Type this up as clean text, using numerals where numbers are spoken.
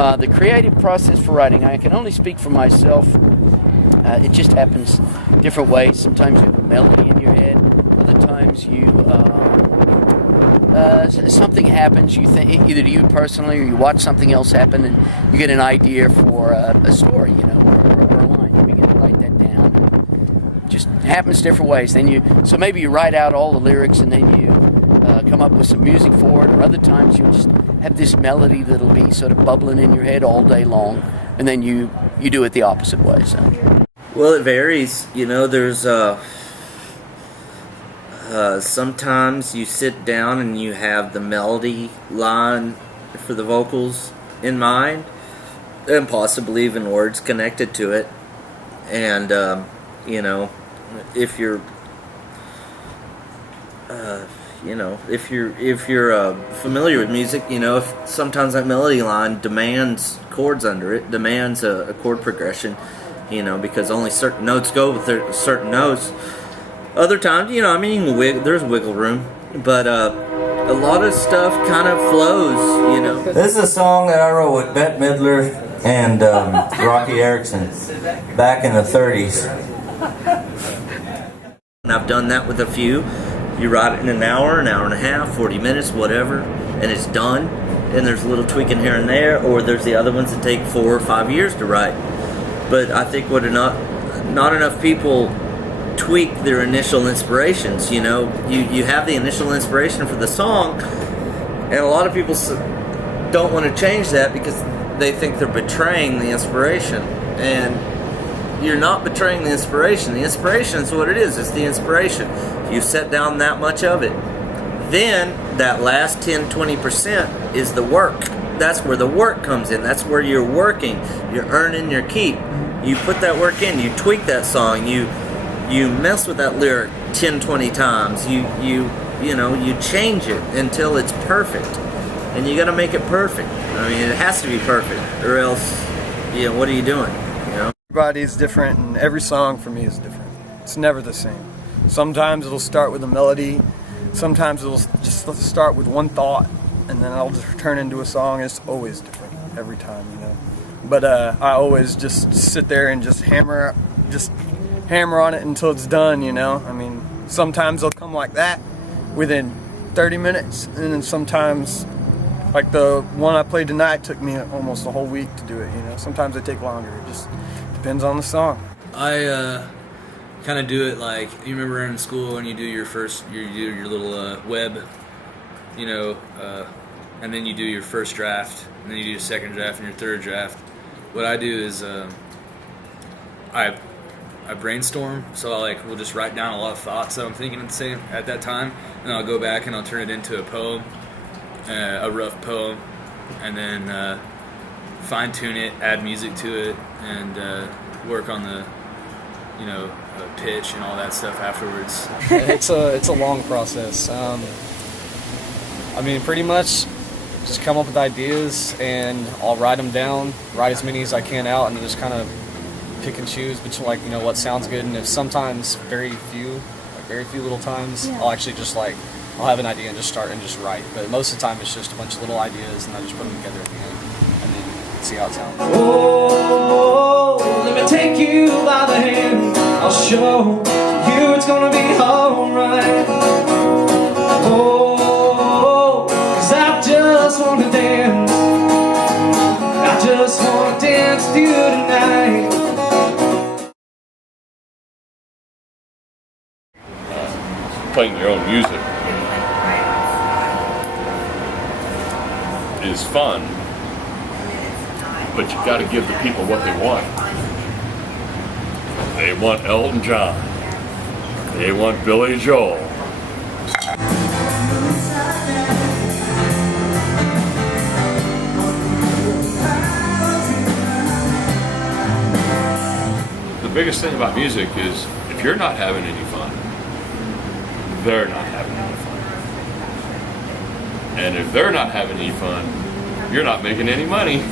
The creative process for writing, I can only speak for myself. It just happens different ways. Sometimes you have a melody in your head. Other times something happens. You think either to you personally, or you watch something else happen, and you get an idea for a story, or a line. You begin to write that down. It just happens different ways. So maybe you write out all the lyrics, and then you come up with some music for it. Or other times you just have this melody that'll be sort of bubbling in your head all day long, and then you do it the opposite way. So. Well, it varies. There's sometimes you sit down and you have the melody line for the vocals in mind, and possibly even words connected to it. And if you're if you're familiar with music, if sometimes that melody line demands chords under it, demands a chord progression, because only certain notes go with certain notes. Other times, there's wiggle room, but a lot of stuff kind of flows, This is a song that I wrote with Bette Midler and Rocky Erickson back in the 30s. And I've done that with a few. You write it in an hour and a half, 40 minutes, whatever, and it's done. And there's a little tweaking here and there, or there's the other ones that take 4 or 5 years to write. But I think not enough people tweak their initial inspirations. You have the initial inspiration for the song, and a lot of people don't want to change that because they think they're betraying the inspiration. And you're not betraying the inspiration. The inspiration is what it is. It's the inspiration. You set down that much of it. Then that last 10-20% is the work. That's where the work comes in. That's where you're working. You're earning your keep. You put that work in. You tweak that song. You mess with that lyric 10-20 times. You change it until it's perfect. And you got to make it perfect. It has to be perfect, or else, what are you doing? Everybody's different, and every song for me is different. It's never the same. Sometimes it'll start with a melody. Sometimes it'll just start with one thought, and then it'll just turn into a song. It's always different every time, But I always just sit there and just hammer on it until it's done, Sometimes they'll come like that within 30 minutes, and then sometimes, like the one I played tonight, took me almost a whole week to do it, Sometimes they take longer. It just depends on the song. I kind of do it like, you remember in school when you do your little web, and then you do your first draft, and then you do your second draft and your third draft. What I do is I brainstorm, so we'll just write down a lot of thoughts that I'm thinking at that time, and I'll go back and I'll turn it into a poem, a rough poem, and then fine tune it, add music to it, and work on the pitch and all that stuff afterwards. It's a long process. Pretty much just come up with ideas, and I'll write them down, write as many as I can out, and then just kind of pick and choose between what sounds good. And if sometimes very few little times, yeah, I'll actually just I'll have an idea and just start and just write. But most of the time it's just a bunch of little ideas, and I just put them together at the end and then see how it sounds. Oh, let me take you by the hand. I'll show you it's gonna be alright. Oh, 'cause I just wanna dance. I just wanna dance with you tonight. Playing your own music is fun, but you got to give the people what they want. They want Elton John. They want Billy Joel. The biggest thing about music is if you're not having any fun, they're not having any fun. And if they're not having any fun, you're not making any money.